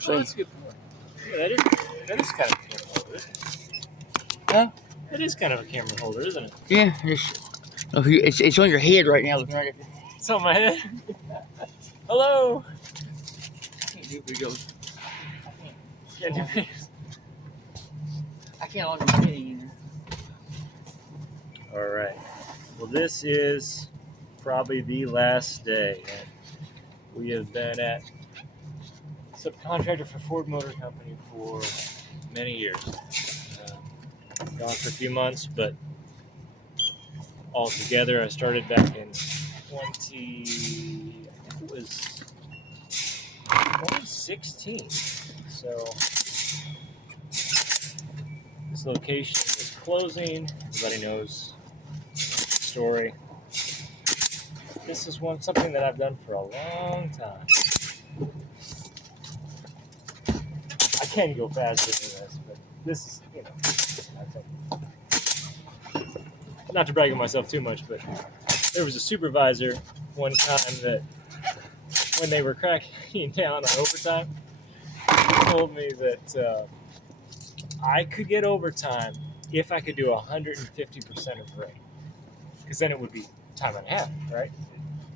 So that's a good point. Yeah, that is kind of a camera holder, isn't it? Huh? It is kind of a camera holder, isn't it? Yeah, it's on your head right now, looking right at you. It's on my head. Hello. I can't do videos. Can't do videos. I can't log my head either. All right. Well, this is probably the last day. And we have been at subcontractor for Ford Motor Company for many years. Gone for a few months, but altogether, I started back in 2016. So this location is closing. Everybody knows the story. This is something that I've done for a long time. I can go faster than this, but this is, not to brag on myself too much, but there was a supervisor one time that when they were cracking down on overtime, he told me that I could get overtime if I could do 150% of rate, because then it would be time and a half, right?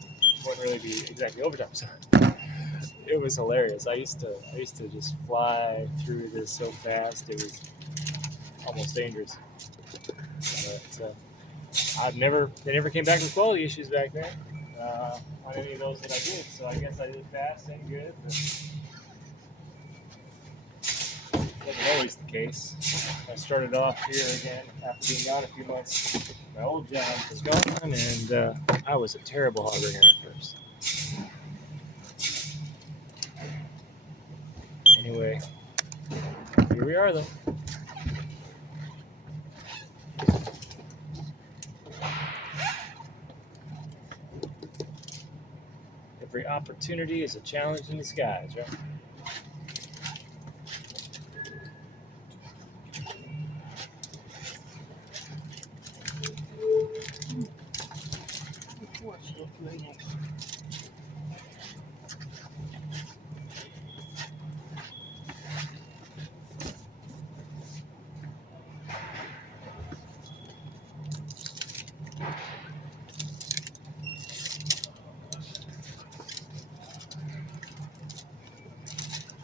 It wouldn't really be exactly overtime. So it was hilarious. I used to just fly through this so fast it was almost dangerous. But they never came back with quality issues back then on any of those that I did. So I guess I did fast and good. But wasn't always the case. I started off here again after being gone a few months. My old job was gone, and I was a terrible hog ringer at first. Anyway, here we are, though. Every opportunity is a challenge in disguise, right?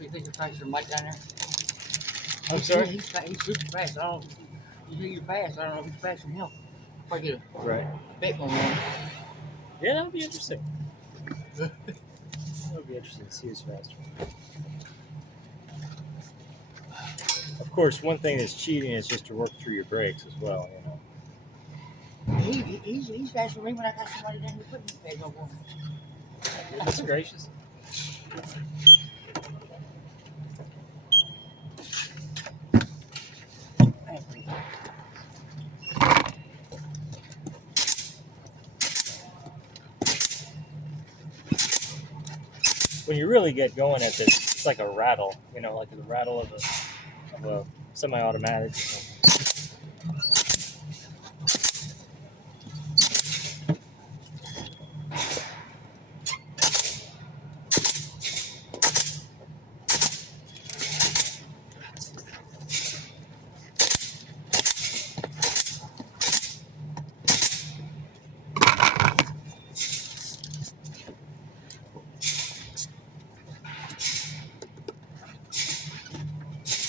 You think you're faster than Mike down there? I'm sorry? He's super fast. You think you're fast. I don't know if he's faster than him. If I get a bet going on. Yeah, that would be interesting. That would be interesting to see who's faster. Of course, one thing that's cheating is just to work through your brakes as well, He's faster than me when I got somebody down here putting his bed on me. Goodness gracious. When you really get going at this, it's like a rattle, like the rattle of a semi-automatic or something.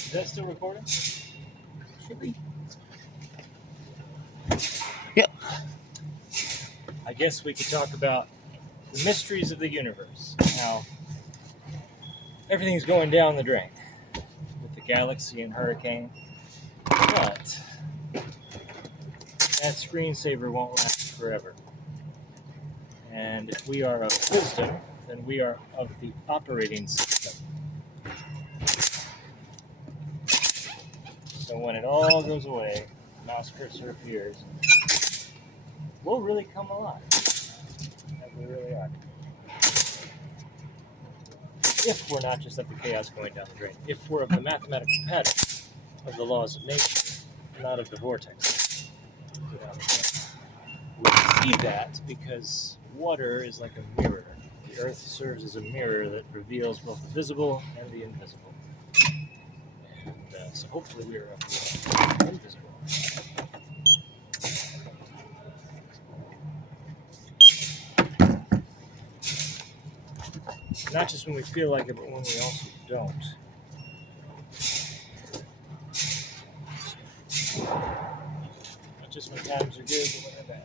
Is that still recording? Should be. Yep. I guess we could talk about the mysteries of the universe. How everything's going down the drain with the galaxy and hurricane. But that screensaver won't last forever. And if we are of wisdom, then we are of the operating system. So when it all goes away, the mouse cursor appears, we'll really come alive. And we really are. If we're not just of the chaos going down the drain. If we're of the mathematical pattern of the laws of nature, not of the vortex. We see that because water is like a mirror. The Earth serves as a mirror that reveals both the visible and the invisible. And so hopefully we are invisible. Not just when we feel like it, but when we also don't. Not just when times are good, but when they're bad.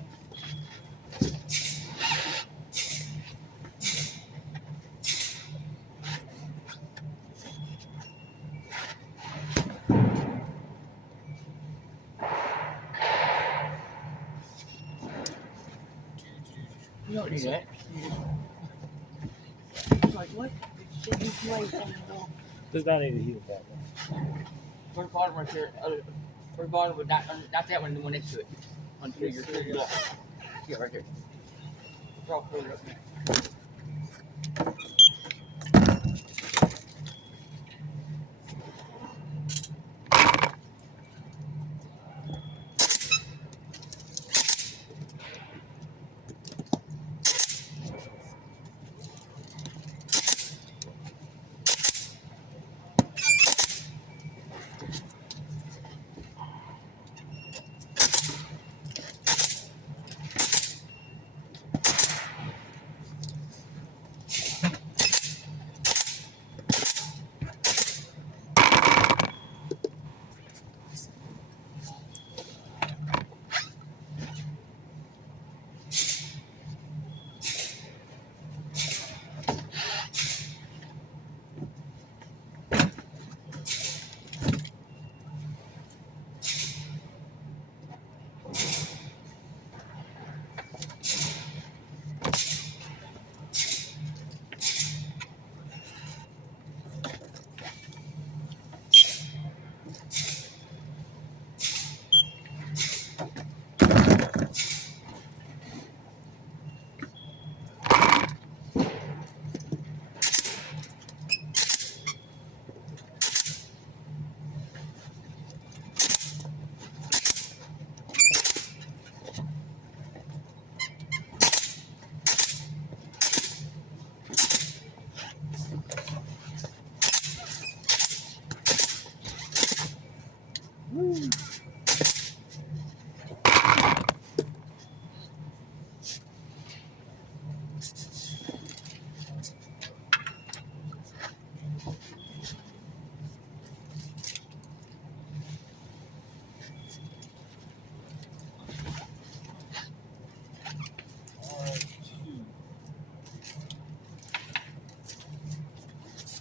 You don't need that. Like what? Does not need to heat that one. First bottom right there. First bottom, but not that one. The one next to it. On your left. Yeah, right there. It's all covered up now.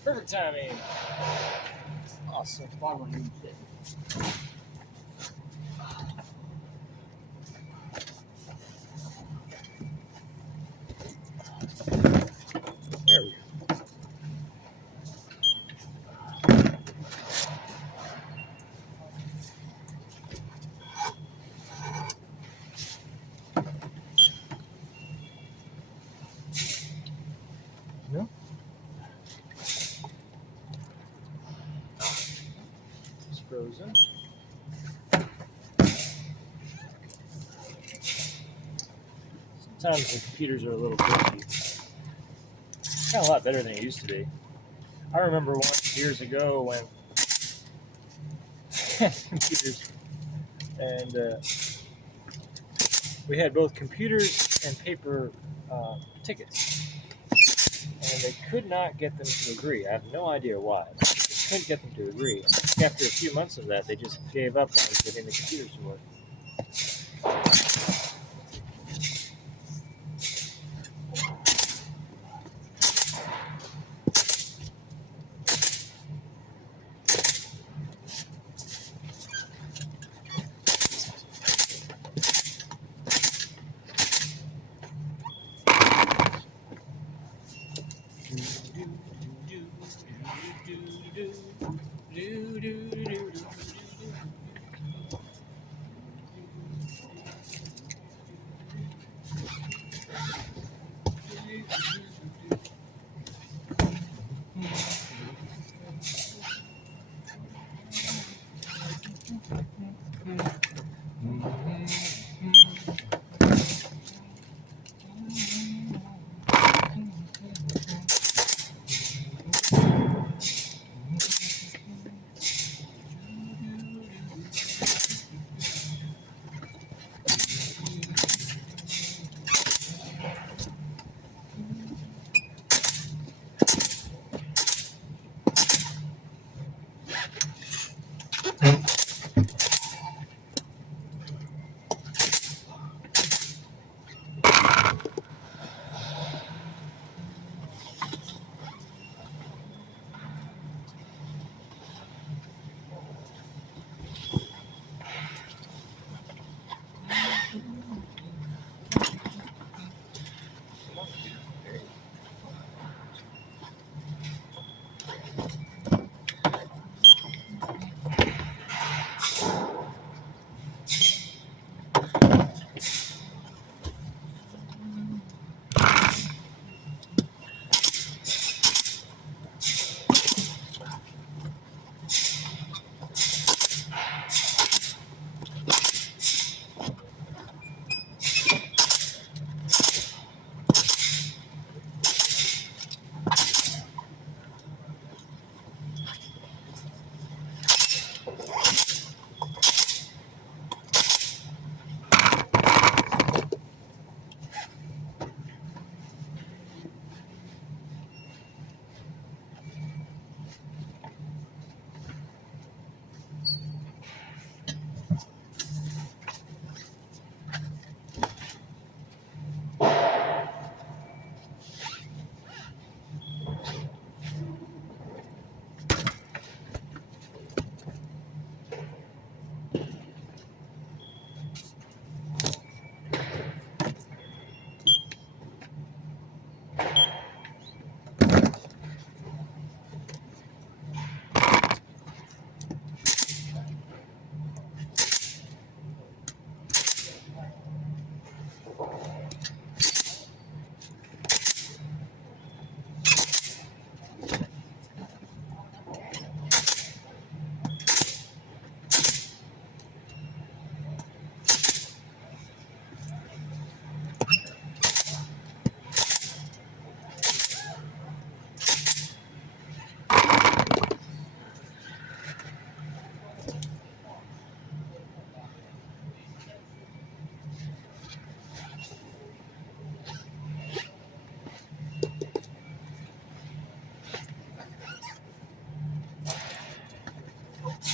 Perfect timing. Awesome. Bottom one needs it. There we go. No? It's frozen. Sometimes the computers are a little glitchy. It's kind of a lot better than it used to be. I remember once years ago when computers and we had both computers and paper tickets, and they could not get them to agree. I have no idea why. They just couldn't get them to agree. After a few months of that, they just gave up on getting the computers to work.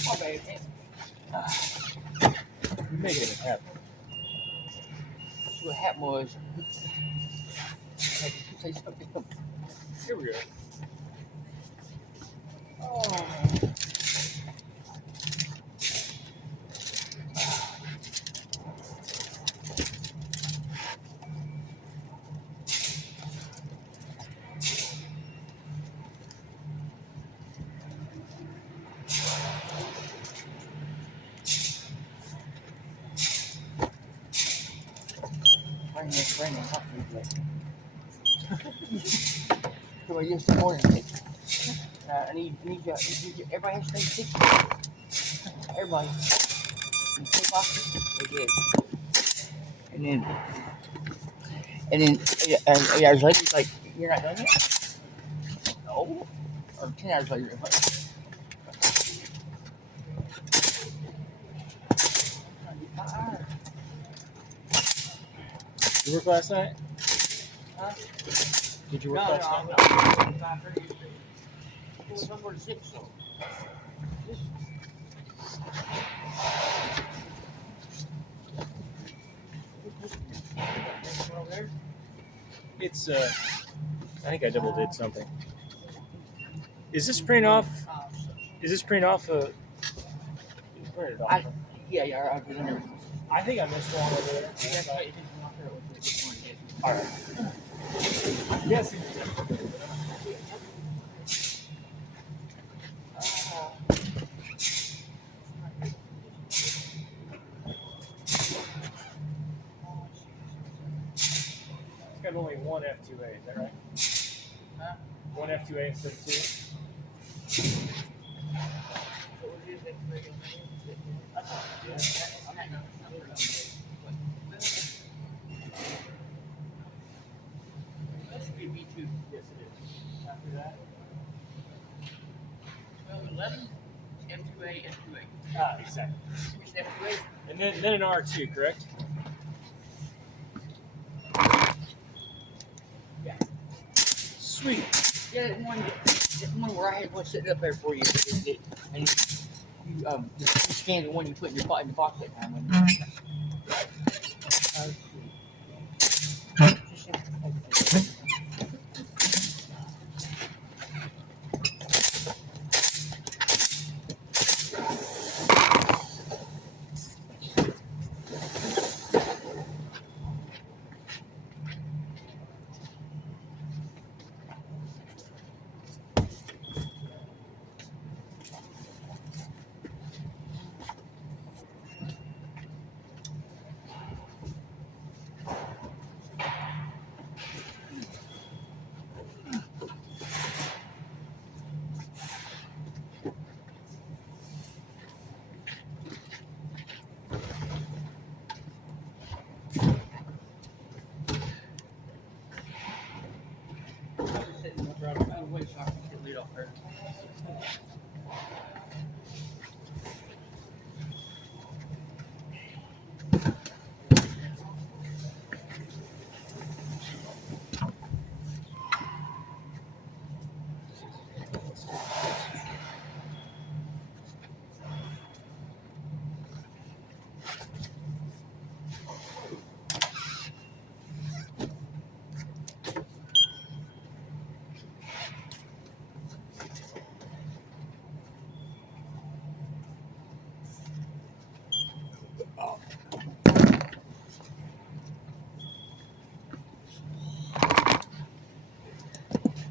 My bad, man. You're making it happen. That's what happened was. Hey, did you say something? Here we go. Oh, man. Brandon, talk to me today. So I used to morning. I need you, everybody has to stay 6. Everybody. And 2 boxes, they did. And then, hours later, he's like, you're not done yet? No. Or 10 hours later. Did you work last night? Huh? Did you work last night? No. 5:30. It was 1:46, so. It's I think I double did something. Is this print off? Is this print off? Turn it off. Yeah, I've been in there. I think I missed one over there. That's right. It didn't knock her over this morning yet. All right. Yes. It's got only one F2A, is that right? Huh? One F2A instead of 2. That should be B2. Yes, it is. After that? 1211, M2A, M2A. Ah, exactly. Which M2A? And then an R2, correct? Yeah. Sweet. Yeah, that one where I had one sitting up there for you. And you scanned the one you put in the box that time.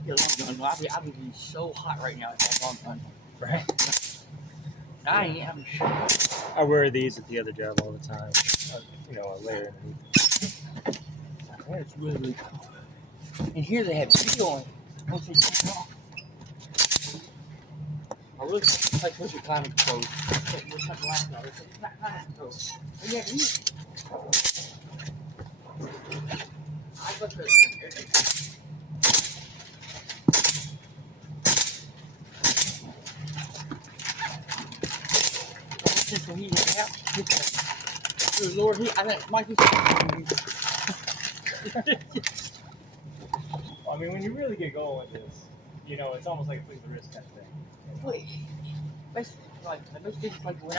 Yeah, long gun. I'll be so hot right now. It's that long gun. Right. I ain't having shit. I wear these at the other job all the time. A layer underneath. It's really cool. And here they have video on it. Once they turn it off. I look like what's your climate control? What's not the last guy? It's not climate control. But yeah, these. I look at central heating out. Good Lord, I let Mikey. I mean, when you really get going with this, it's almost like a flip the wrist kind of thing. Wait, basically, Like, like when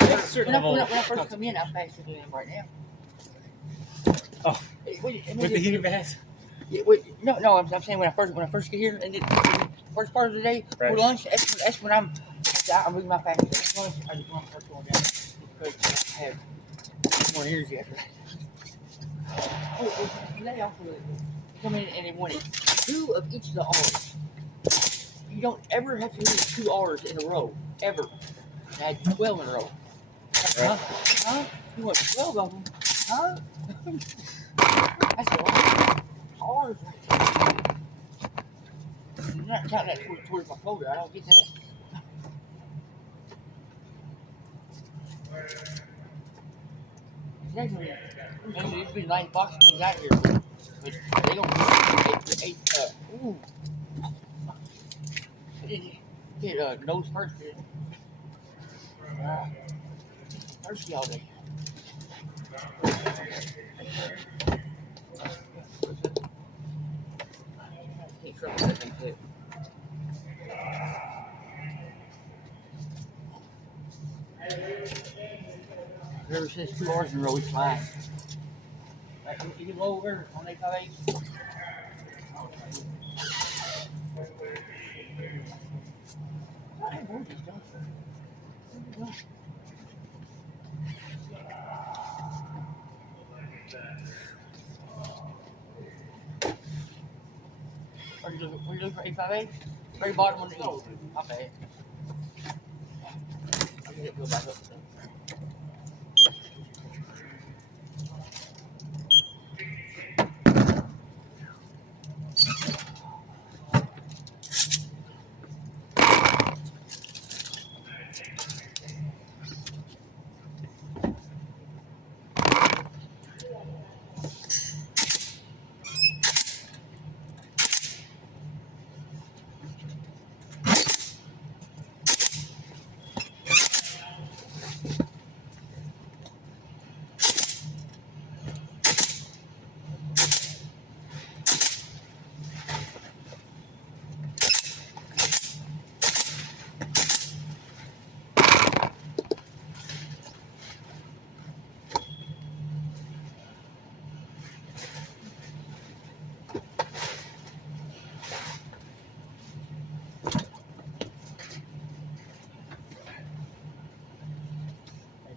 I first come in, I'm faster than him right now. Oh, With the heated bath? Yeah, no, I'm saying when I first get here and the first part of the day for lunch, that's when I'm moving my fastest. I just want to start going down because I have more energy after that. They also come in and they wanted 2 of each of the R's. You don't ever have to use 2 R's in a row, ever. I had 12 in a row. Huh? You want 12 of them? Huh? That's a lot of R's right there. I'm not counting that towards my folder. I don't get that. Maybe it's been 9 bucks comes out here. But they don't get ooh. I didn't get nose first. Thirsty all day. Can't trust that thing too. Whoever says 2 R's in a row is fine. Like, you get lower on 858. I know this, don't you? Are you looking for 858? Very bottom on the east. My bad. I can go back up.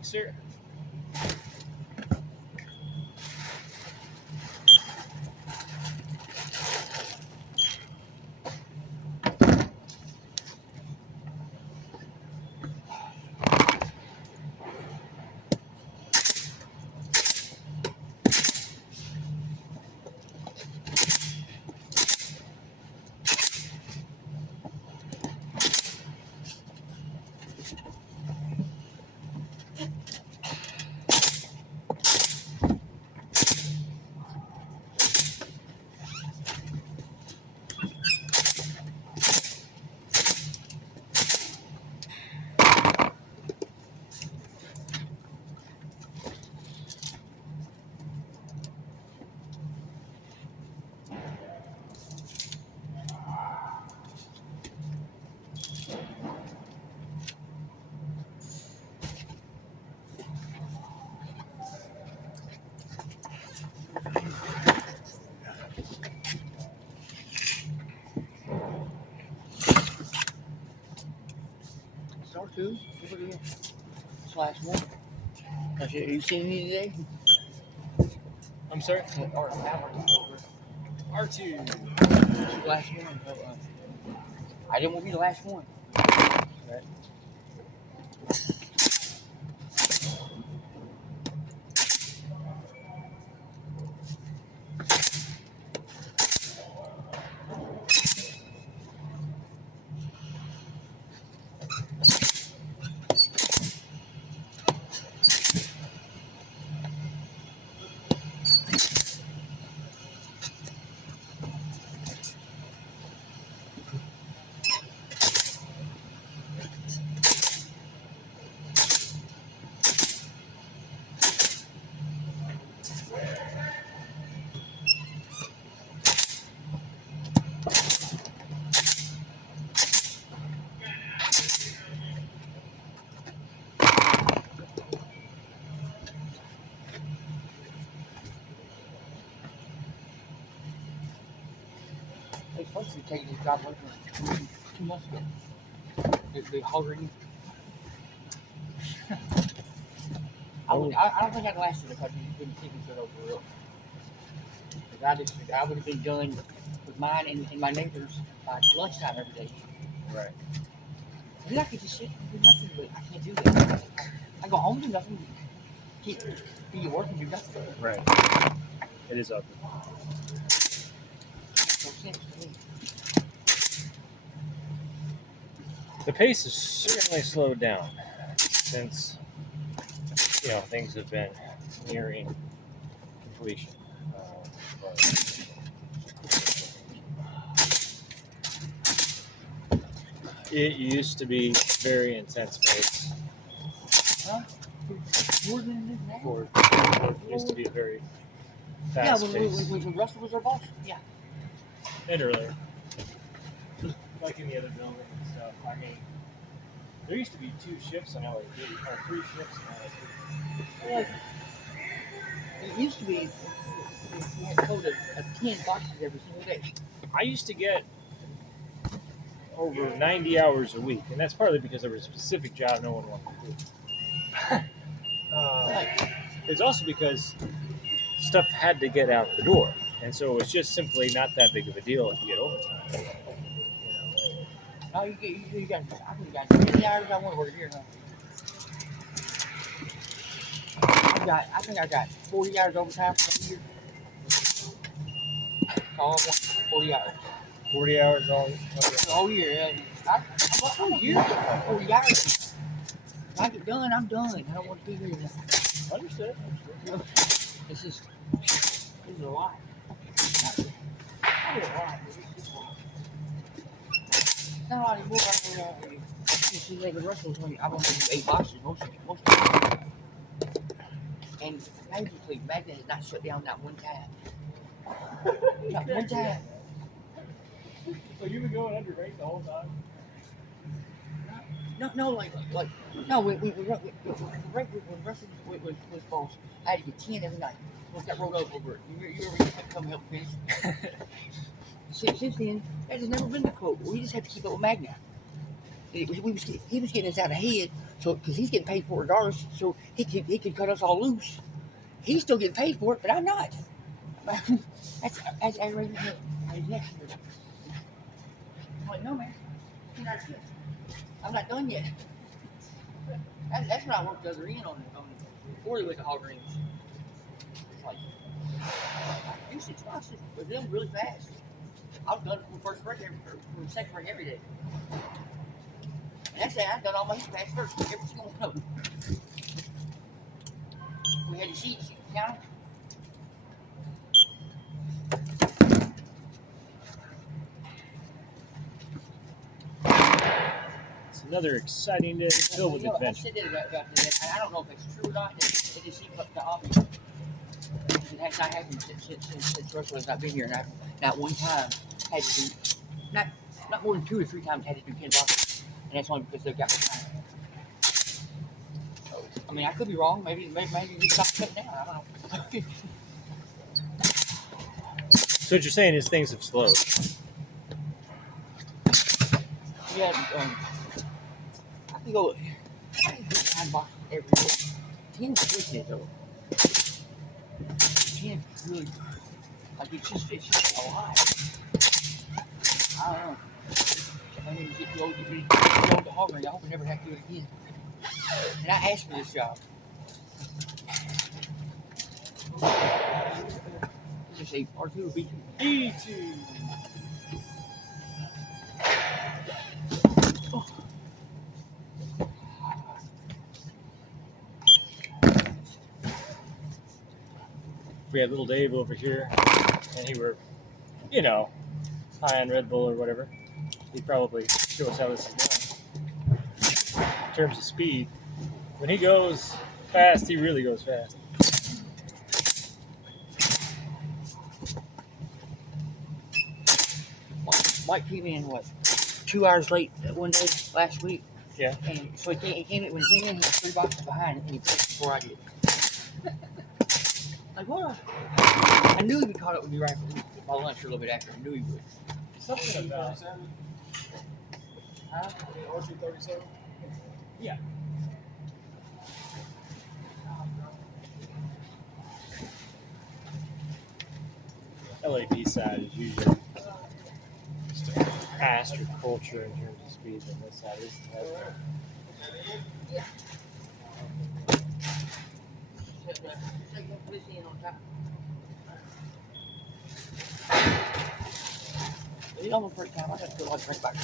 Sir. Star 2? /1. Have you seen any today? I'm sorry? Or R2. last one. I didn't want to be the last one. Right. supposed to be taking this job away from me 2 months ago. The hollering. I don't think I'd lasted if I didn't keep it over real. Because I would have been done with mine and my neighbors by lunchtime every day. Right. Then I could just sit and do nothing, but I can't do that. I go home and do nothing. Can't be at work and do nothing. Right. It is ugly. Makes no sense to me. The pace has certainly slowed down since, things have been nearing completion. It used to be very intense pace. Huh? More than it is now? Ford used to be a very fast pace. When Russell was our boss? Yeah. And earlier. Like in the other building and stuff. I mean, there used to be 2 shifts in LAD, or 3 shifts in LAD. It used to be we had sold 10 boxes every single day. I used to get over 90 hours a week, and that's partly because there was a specific job no one wanted to do. It's also because stuff had to get out the door, and so it's just simply not that big of a deal if you get overtime. Oh, you got, I would have got 20 hours I want to work here now. I think I got 40 hours overtime for the year. All I want, 40 hours. 40 hours all The whole year, yeah. I'm here 40 hours. If I get done, I'm done. I don't want to be here. Understood. This is a lot. It's not a lot anymore. You see, like the Russell's only, I've only do 8 boxes most of the time. And Magnet has not shut down not one time. Not one time. So you've been going under rate the whole time? No, when Russell was boss, I had to get 10 every night. Once got rolled over it. You ever come help finish? Since then, that has never been the quote. We just have to keep up with Magna. He was getting us out ahead, so because he's getting paid for it regardless, so he could cut us all loose. He's still getting paid for it, but I'm not. That's aggravating. I'm like, no, man, you're not good. I'm not done yet. That's when I worked the other end on 40 with the hog rings. It's like, I do 6 boxes with them really fast. I was done from first break from second break every day. And that's it, I've done all my fast first, every single one of them. We had the sheets, you can count them. Another exciting day filled with adventure. I said that about that, and I don't know if it's true or not. It just seems like the obvious. It has not happened since Russell has not been here, and I've not one time had to do, not more than 2 or 3 times had to do 10 boxes, and that's only because they've got the time. So, I mean, I could be wrong. Maybe we stop cutting down. I don't know. So what you're saying is things have slowed. Yeah. I can go 9 boxes every day. 10 switches though. 10 really, like it's just a lot. I don't know. I need to get too old to be old to hog ring. I hope I never have to do it again. And I asked for this job. Just say R2 or B2. B2. We had little Dave over here, and he were, high on Red Bull or whatever. He'd probably show us how this is done. In terms of speed, when he goes fast, he really goes fast. Mike came in, 2 hours late one day last week? Yeah. And so when he came in, he was 3 boxes behind, and he finished before I did. Like, what? I knew he would caught up with me right for my lunch or a little bit after. I knew he would. Something about. Huh? RG37? Yeah. LAP side is usually just a faster culture in terms of speed than this side is. Yeah. Just gonna put this in on top. It's almost first time I got to put a lot of drink back.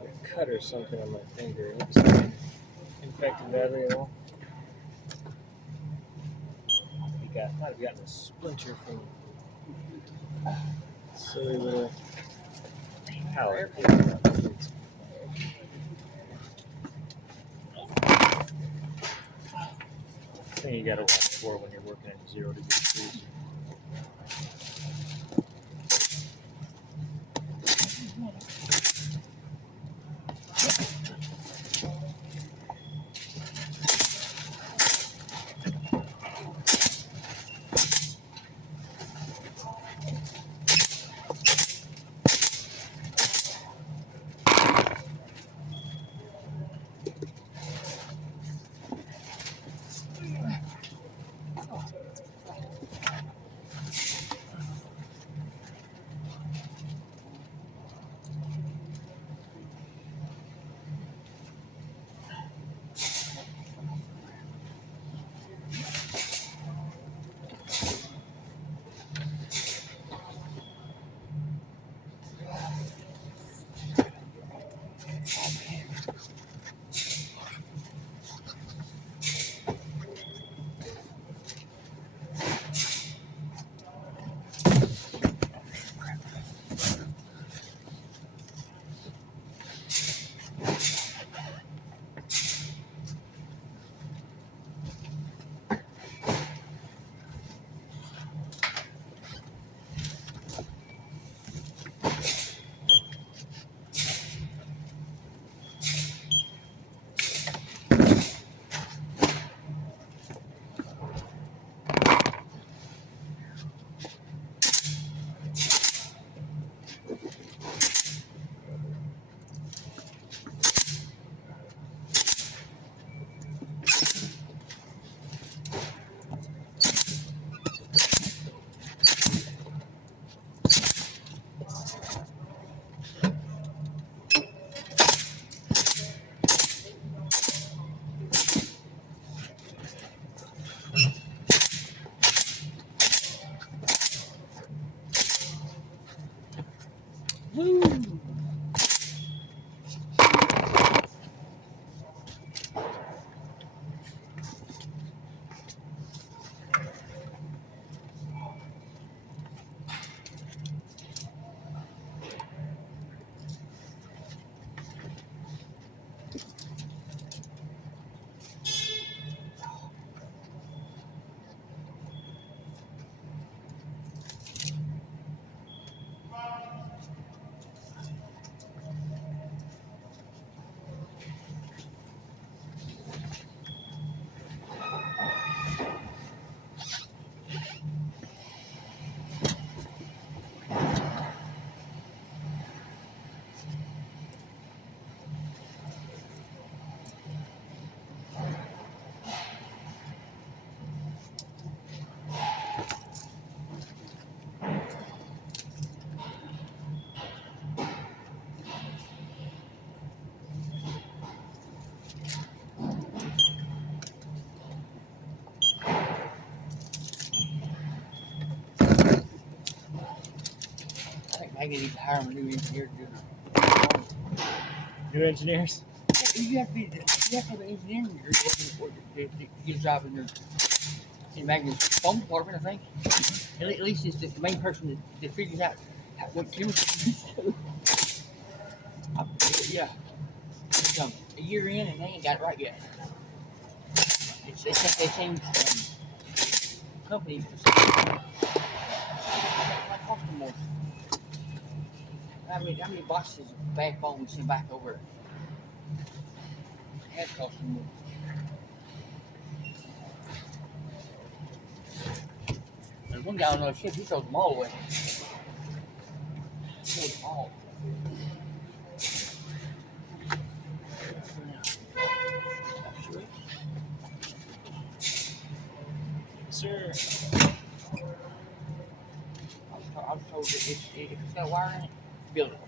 A cut or something on my finger. It's been infected badly at all. Might have gotten a splinter from silly little pallet. I think you gotta watch for when you're working at 0 degrees freeze. Woo! I think Maggie needs to hire a new engineer to do the. New engineers? You have to have an engineering degree to get a job in Maggie's phone department, I think. At least it's the main person that figures out what chemicals to do. Yeah. It's, a year in and they ain't got it right yet. It's like they changed companies. cost them more. How many boxes of bad phone we sent back over? It had cost them more. There's one guy on another ship, he throws them all away. He throws them all. Sir. I was told that if it's got wire in it, build it.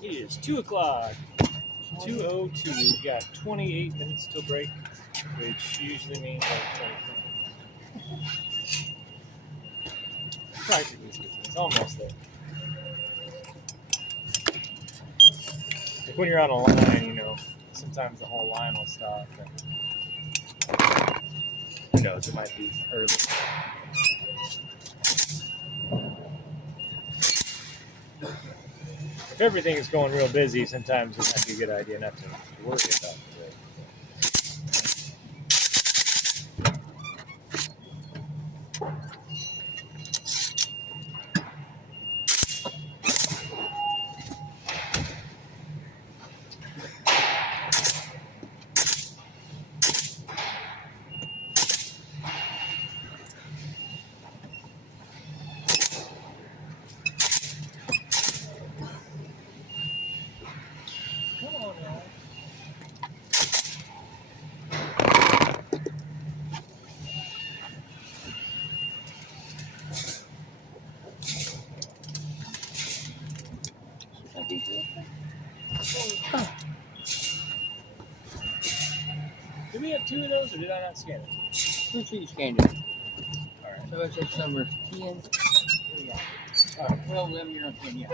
It is 2 o'clock. 2:02. We've got 28 minutes till break, which usually means like 20. Practically speaking, it's almost there. Like when you're on a line, you know, sometimes the whole line will stop. And who knows? It might be early. If everything is going real busy, sometimes it might be a good idea not to worry about it. Come on, man. Did we have 2 of those, or did I not scan it? Let's see, you scanned it. Alright. So it says number 10. Here we go. Alright. 12, 11, you're on 10, yeah.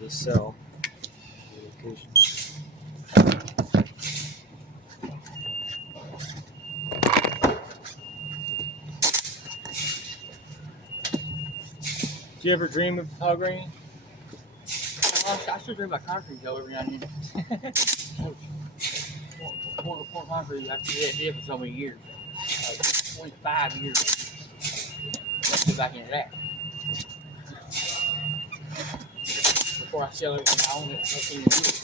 the cell location. Do you ever dream of hog ringing? I still dream about concrete though every now and then. Pour concrete after did for so many years, 25 years. Let's go back into that. Before I sell everything I own, everything to do it.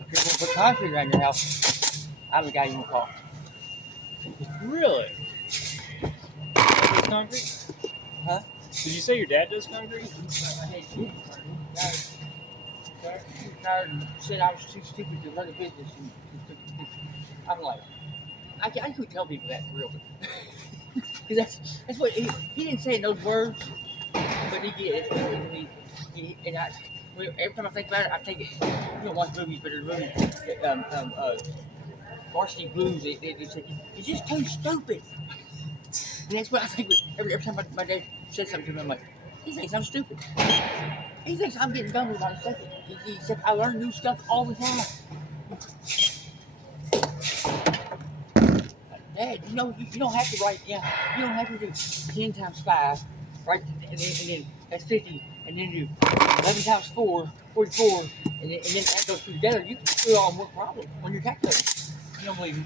If you're gonna put concrete around your house, I'm the guy you can call. Really? Dad does concrete? Huh? Did you say your dad does concrete? He retired and said I was too stupid to run a business. I'm like, I could tell people that for real. Because that's what he didn't say in those words, but he did. And every time I think about it, I take it. You don't watch movies, but there's movies. Varsity Blues. They say he's just too stupid. And that's what I think. Every time my dad said something to me, I'm like, he thinks I'm stupid. He thinks I'm getting dumb with my second. He said I learn new stuff all the time. Dad, you don't have to write down. You don't have to do 10 times 5, right? And then that's 50. And then do 11 times 4, 44. And then add those two together. You can do it all in one problem on your calculator. You don't believe me?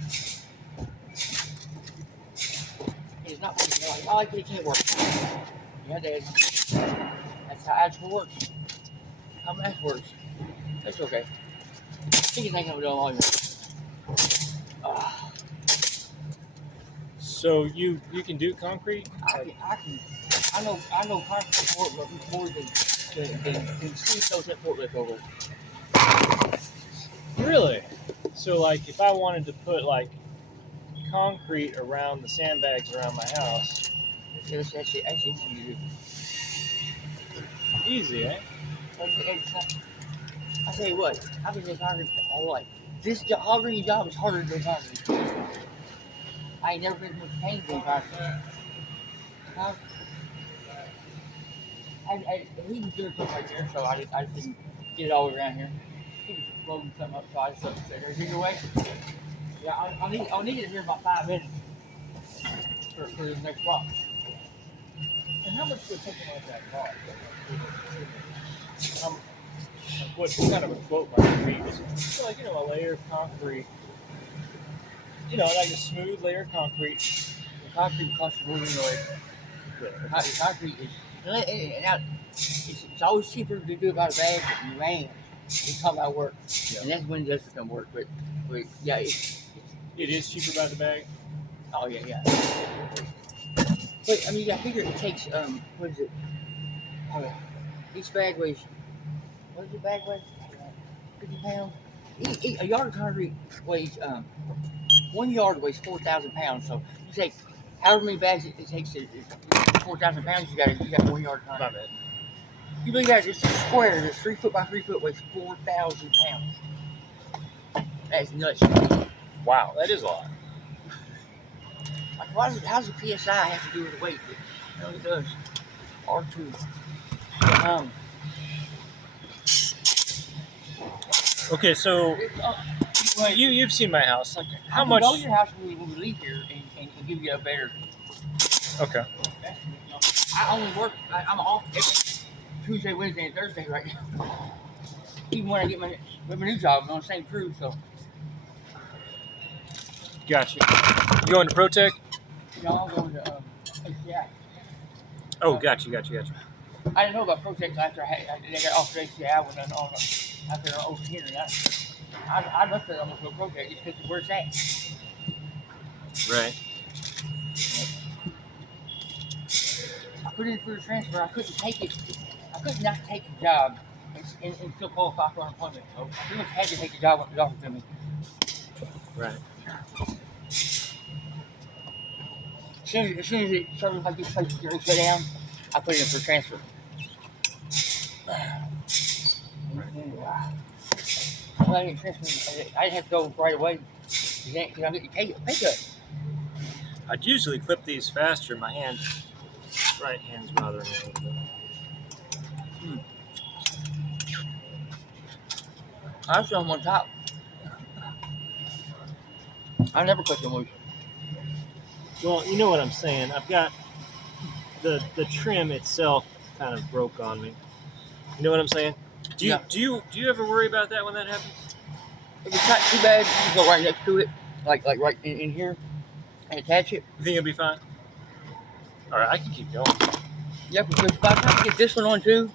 It's not working. Like, oh, it can't work. Yeah, Dad. That's how algebra works. How math works. That's okay. You can think I'm doing all your. So you can do concrete? I know concrete more than Steve knows that forklift over. Really? So like if I wanted to put like concrete around the sandbags around my house. That's easy to do. Easy, eh? I tell you what, I've been doing concrete all life. This hog ringing job is harder than concrete. I ain't never been to much pain doing concrete. He was doing something right there, so I just didn't get it all the way around here. He was loading something up, so I just said, "There's your way." Yeah, I'll need it here in about 5 minutes for the next block. And how much would something like that cost? What kind of a quote might it be? So like, a layer of concrete. Like a smooth layer of concrete. The concrete costs more than the concrete is, it's always cheaper to do about a bag, but man, it's talking about work. Yeah. And that's when it does become work. But yeah, it is cheaper by the bag. Oh yeah. But I mean, I figure it takes what is it? Each bag weighs. What does the bag weigh? 50 pounds. A yard of concrete weighs 1 yard weighs 4,000 pounds. So you take however many bags it takes to 4,000 pounds. You got 1 yard of concrete. My bad. You believe that? It's a square that's 3 foot by 3 foot weighs 4,000 pounds. That's nuts. Wow, that is a lot. Like, how's the PSI have to do with the weight? It does. R2. Okay, so you've seen my house. Like, how much? I can go to your house when we leave here and give you a better. Okay. I only work. I'm off every Tuesday, Wednesday, and Thursday right now. Even when I get my new job, I'm on the same crew. So. Gotcha. You going to Protec? No, I'm going to HCI. Oh, gotcha. I didn't know about Protec after they got off of HCI when after they're over here. I must have almost go Protec just because of where it's at. Right. I put in for the transfer. I couldn't take it. I could not take the job and still qualify for unemployment. So I pretty much had to take the job when it was offered to me. Right. As soon as it started like this place was going to shut down, I put it in for transfer. Well, I didn't transfer. I didn't have to go right away because I'm getting pay cut. I'd usually clip these faster. My right hand's bothering me a little bit. I show them on top. I never cut them loose. Well, you know what I'm saying. I've got the trim itself kind of broke on me. You know what I'm saying? Do you ever worry about that when that happens? If it's not too bad, you go right next to it, like right in here, and attach it. You think it'll be fine? All right, I can keep going. Yeah, because by the time you get this one on too,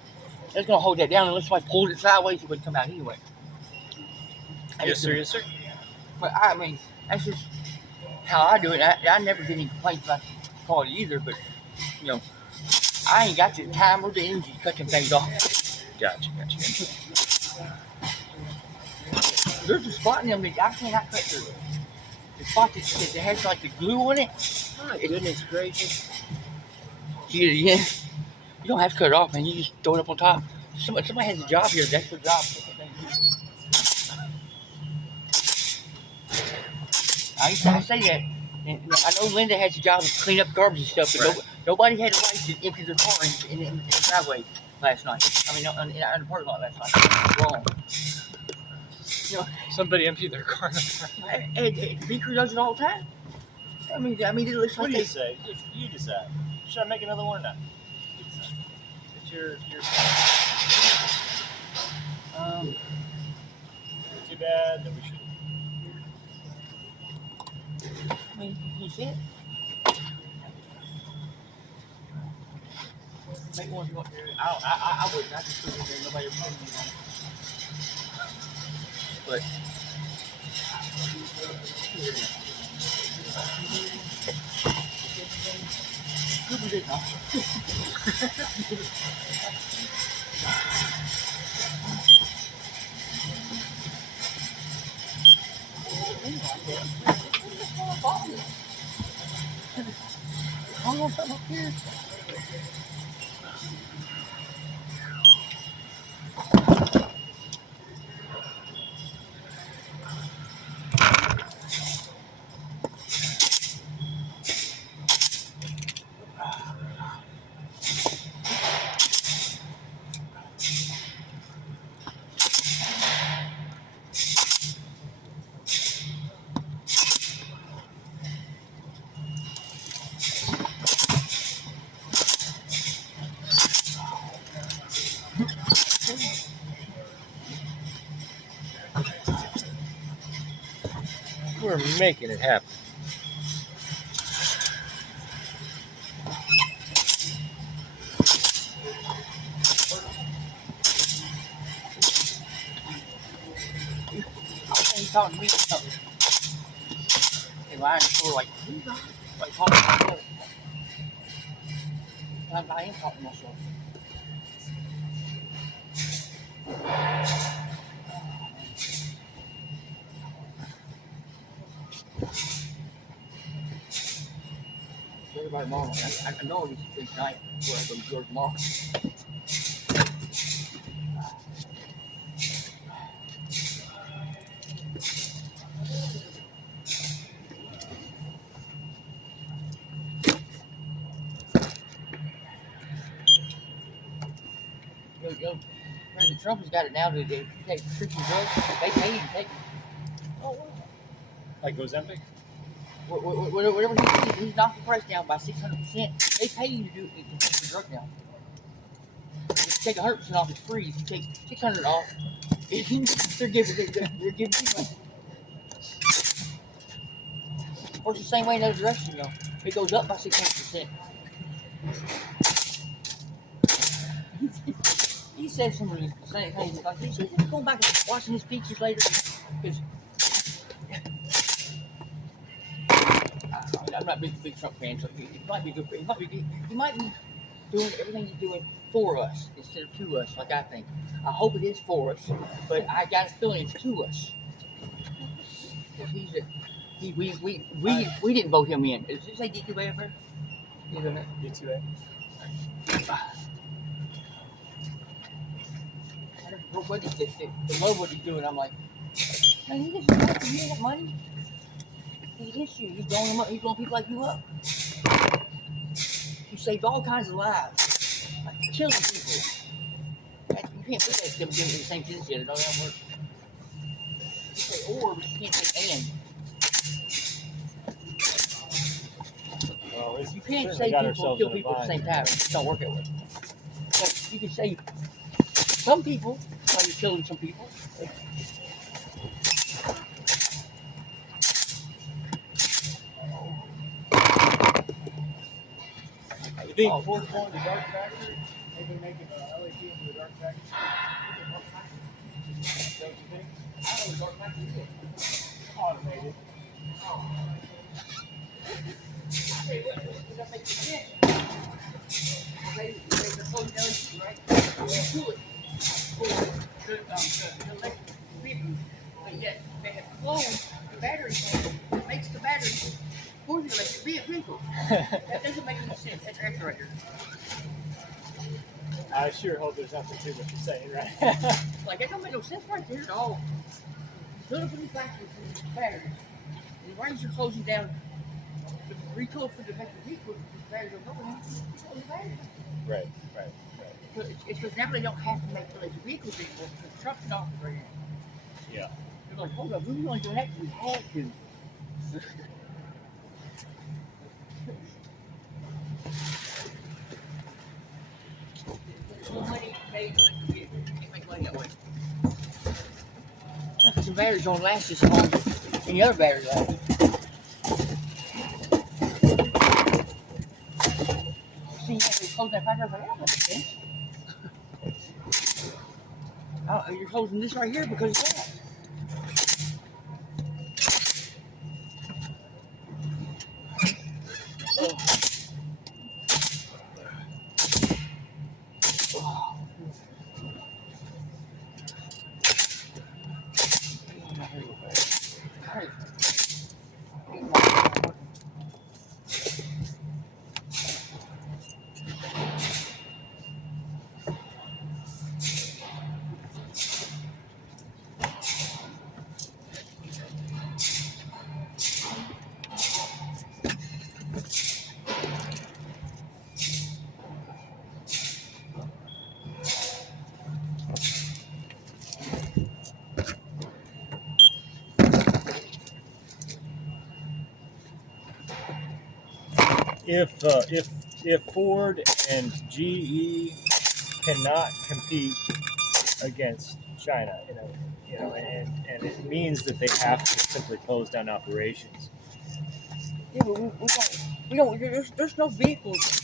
it's gonna hold that down unless somebody pulls it sideways, it would come out anyway. Yes, sir. Yes, sir. But I mean, that's just how I do it. I never get any complaints about the quality either. But you know, I ain't got the time or the energy to cut them things off. Gotcha. There's a spot in them that I cannot cut through. The spot that has like the glue on it. My goodness gracious. You don't have to cut it off, man. You just throw it up on top. Somebody has a job here. That's their job. I say that. And I know Linda has a job to clean up garbage and stuff, but Right. nobody had a right to empty their car in the driveway last night. I mean, in the parking lot last night. Wrong. You know, Somebody emptied their car in the front. and Beaker does it all the time. I mean, it looks What like do you say? You decide. Should I make another one or not? You decide. It's your too bad that we should. I mean, you see it. Make one if you want. I wouldn't. I just put it in there. Nobody ever told me on it. But Cooper did not. I want something up here. We're making it happen. He's talking to me or something. And I store like talking to myself. Sometimes I am talking to myself. Everybody tomorrow. I know it's a big night before I go to George tomorrow. President Trump has got it now to take prescription drugs. They pay you to take it. Oh, wow. Like Ozempic? Whatever he's knocked the price down by 600%. They pay you to take the drug now. If you take 100% off, it's free. If you take 600 off, they're giving you money. Or it's the same way in the other direction, you know. It goes up by 600%. He said some of the same things. Like he said, going back and watching his speeches later, because I'm not a big Trump fan, so it might be good. He might be doing everything he's doing for us instead of to us, like I think. I hope it is for us, but I got a feeling it's to us. We didn't vote him in. Did you say D2A up there? D2A. I love what he's doing. I'm like, man, he ain't got money. He hits you. He's blowing them up. He's blowing people like you up. You saved all kinds of lives, like killing people. You can't put that them in the same sentence yet. It don't work. You say or, but you can't say and. Well, You can't say people and kill people at the same time. It just don't work that way. Like, you can say some people while you're killing some people. You think Ford's going to dark factory? Maybe making a LAP into a dark factory? Don't you think? I don't know what dark factory is. Automated. Hey, what does that make sense? Okay, they're closing down, right? They do it for the electric vehicles, but yet they have closed the battery plant that makes the battery for the electric vehicles. That doesn't make any sense. That's right there. I sure hope there's nothing to what you're saying, right? Like, that don't make no sense right there at all. Build up a new factory for the batteries. And why is you closing down the retail for the electric vehicles? The batteries are going on the batteries. Right. So it's because now they don't have to make electric vehicles anymore because trucks and office right now. Yeah. They're like, hold up, we were only doing that because we had to. No money made for electric vehicles. You can't make money that way. Because the batteries don't last as long as any other battery lasts. See, they close that factory, I was like, that doesn't make sense. Oh, you're closing this right here because of that. If Ford and GE cannot compete against China, and it means that they have to simply close down operations. Yeah, but we don't there's no vehicles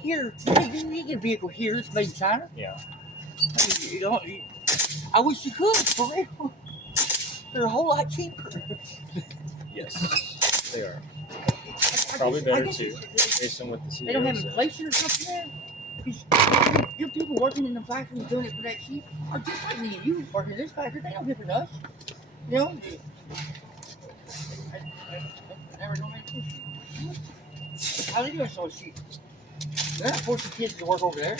here. You can get a vehicle here that's made in China. Yeah. I wish you could, for real. They're a whole lot cheaper. Yes, they are. Probably better too, based on what the CEO They don't have said. inflation or something there. Your people working in the factory doing it for that cheap are just like me and you working in this factory. They don't different than us. You know? I never know how they doing so cheap? They're not forcing kids to work over there.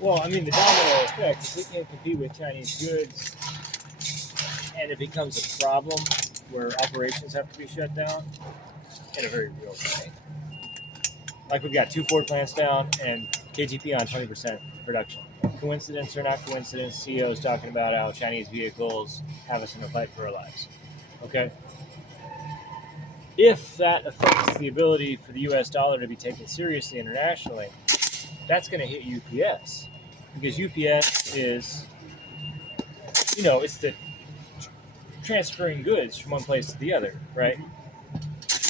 Well, I mean, the domino effect is we can't compete with Chinese goods, and it becomes a problem where operations have to be shut down in a very real way. Like we've got 2 Ford plants down and KTP on 20% production. Coincidence or not coincidence, CEO's talking about how Chinese vehicles have us in a fight for our lives. Okay? If that affects the ability for the US dollar to be taken seriously internationally, that's going to hit UPS. Because UPS is, it's the transferring goods from one place to the other, right?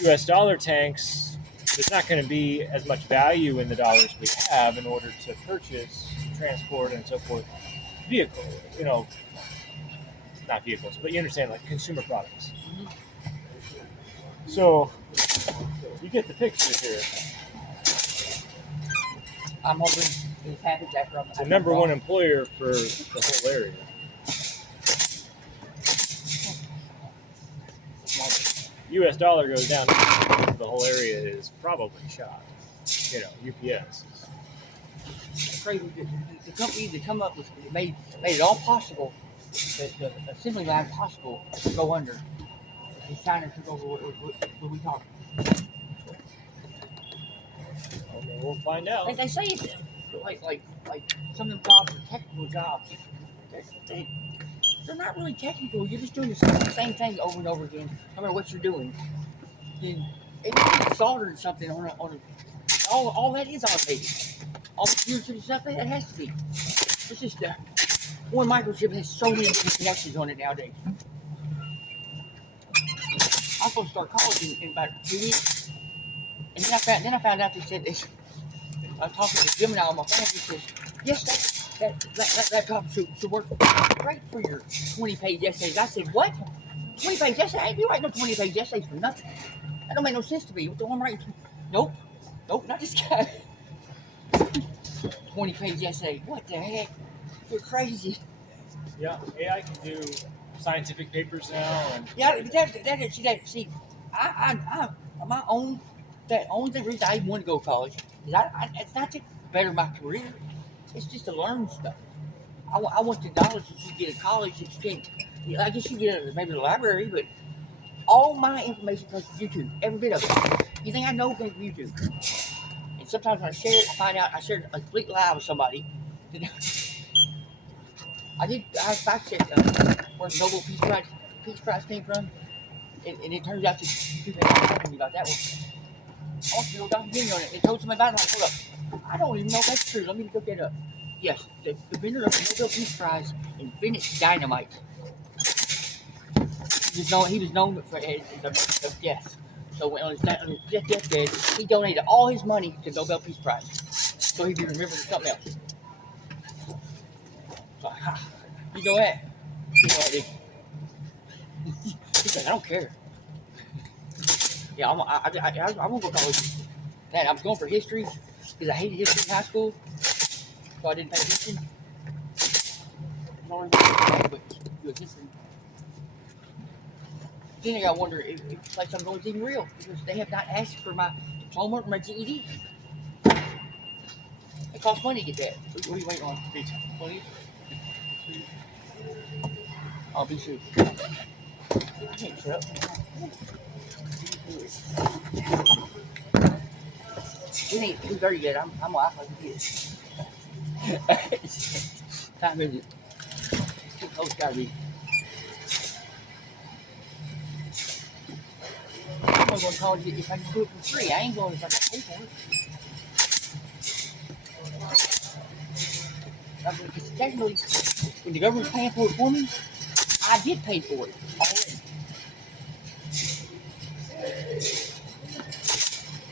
US dollar tanks, there's not going to be as much value in the dollars we have in order to purchase, transport, and so forth vehicles, not vehicles, but you understand, like consumer products. So you get the picture here. I'm hoping this happens after I'm. It's the number one employer for the whole area. U.S. dollar goes down, the whole area is probably shot. You know, UPS. It's crazy. The company that come up with made it all possible, the assembly line possible to go under. He's trying to go over what we talk. Okay, we'll find out. Like they say, it's like some of them jobs are technical jobs. They're not really technical. You're just doing the same thing over and over again, no matter what you're doing. Then it's soldering something on a all that is automated. All the computers and stuff that has to be. It's just one microchip has so many different connections on it nowadays. I'm supposed to start college in about 2 weeks, and then I found out they said this. I was talking to Gemini on my phone. He says, "Yes, that laptop should work great for your 20-page essays." I said, "What? 20-page essays? I ain't be writing no 20-page essays for nothing. That don't make no sense to me. What the one writing? Nope, not this guy. 20-page essay. What the heck? You're crazy." Yeah, AI can do scientific papers now, and Yeah, see, my own reason I even want to go to college is it's not to better my career. It's just to learn stuff. I want the knowledge that you get at college that you can't. I guess you get it maybe in the library, but all my information comes from YouTube. Every bit of it. Anything I know comes from YouTube. And sometimes when I share it, I find out I shared a complete lie with somebody. I fact checked where the Nobel Peace Prize came from, and it turns out that people ain't talking to me about that one. I want to do a documentary on it. It told somebody about it. I'm like, hold up, I don't even know if that's true. Let me look that up. Yes, the inventor of the Nobel Peace Prize invented dynamite. He was known for his death. So when on his deathbed, he donated all his money to the Nobel Peace Prize, so he'd be remembered for something else. So, you know that? You know what, He said, "I don't care." Yeah, I'm gonna go to college. Man, I was going for history because I hated history in high school, so I didn't pay attention. But good history. Then I gotta wonder if the place I'm going is even real, because they have not asked for my diploma or my GED. It costs money to get that. What are you waiting on? Please? I'll be sure. I can't shut up. We ain't 2:30 yet. I'm gonna act like a kid. Time is it? Oh, it's gotta be. I'm gonna go to college if I can do it for free. I ain't going if I can pay for it. Because technically, when the government's paying for it for me, I did pay for it already.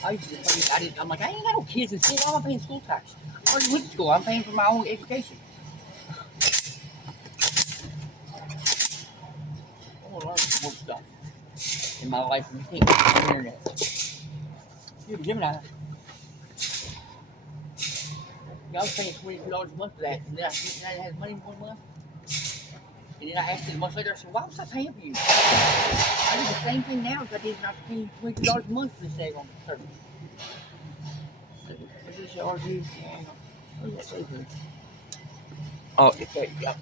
I used to pay, I'm like, I ain't got no kids in school. Why am I paying school tax? I already went to school. I'm paying for my own education. I want to learn some more stuff in my life and you can't get on the internet. You're a Gemini. Yeah, I was paying $22 a month for that, and then I had money 1 month. And then I asked it a month later, I said, "Why was I paying for you?" I do the same thing now as I did when I was paying $22 a month for this egg on the service. Is this your RG? Yeah. What does that say here? Oh, okay, yep.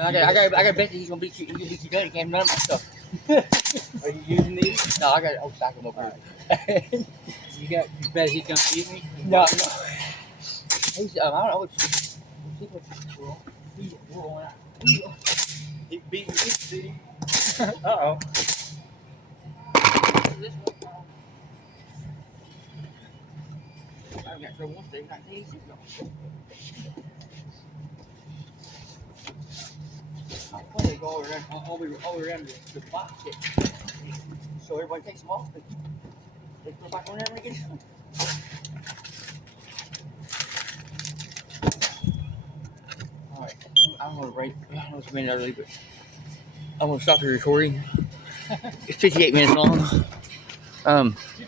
I got bet that he's gonna beat you. He's gonna beat you down. He can't run my stuff. Are you using these? No, I got. I'll stack them over here. You bet he comes beat me? No. He's. I don't know. We're on out. He beat me, see? Uh-oh. I got trouble once. They got the AC going. I'll probably go all around the box so everybody takes them off. They put it back on there and they get it done. want to write. I don't know if it's a minute early, but I'm gonna stop the recording. It's 58 minutes long.